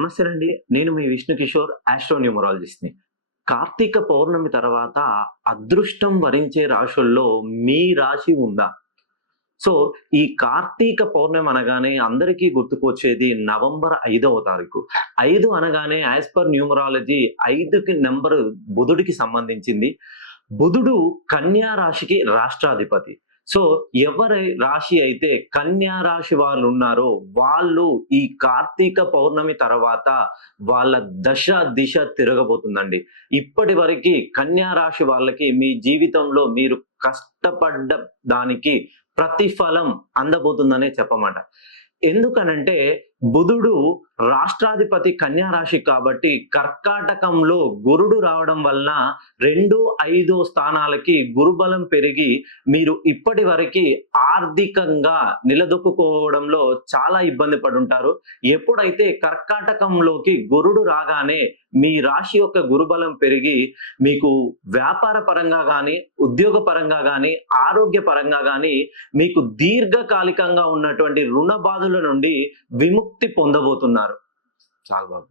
నమస్తే అండి. నేను మీ విష్ణు కిషోర్ ఆస్ట్రో న్యూమరాలజిస్ట్‌ని. కార్తీక పౌర్ణమి తర్వాత అదృష్టం వరించే రాశుల్లో మీ రాశి ఉందా? సో, ఈ కార్తీక పౌర్ణమి అనగానే అందరికీ గుర్తుకొచ్చేది నవంబర్ 5వ తారీఖు. 5 అనగానే యాస్ పర్ న్యూమరాలజీ 5కి నంబరు బుధుడికి సంబంధించింది. బుధుడు కన్యా రాశికి రాష్ట్రాధిపతి. సో, ఎవరి రాశి అయితే కన్యా రాశి వాళ్ళున్నారో, వాళ్ళు ఈ కార్తీక పౌర్ణమి తర్వాత వాళ్ళ దశ, దిశ తిరగబోతుందండి. ఇప్పటి వరకి కన్యా రాశి వాళ్ళకి మీ జీవితంలో మీరు కష్టపడ్డ దానికి ప్రతిఫలం అందబోతుందనే చెప్పమాట. ఎందుకనంటే బుధుడు రాష్ట్రాధిపతి కన్యా రాశి కాబట్టి కర్కాటకంలో గురుడు రావడం వలన 2, 5 స్థానాలకి గురుబలం పెరిగి మీరు ఇప్పటి వరకి ఆర్థికంగా నిలదొక్కుకోవడంలో చాలా ఇబ్బంది పడుంటారు. ఎప్పుడైతే కర్కాటకంలోకి గురుడు రాగానే మీ రాశి యొక్క గురుబలం పెరిగి మీకు వ్యాపార పరంగా గాని, ఉద్యోగ పరంగా గాని, ఆరోగ్య పరంగా గాని మీకు దీర్ఘకాలికంగా ఉన్నటువంటి రుణ బాధల నుండి విముక్తి పొందబోతున్నారు. చాలు బాబు.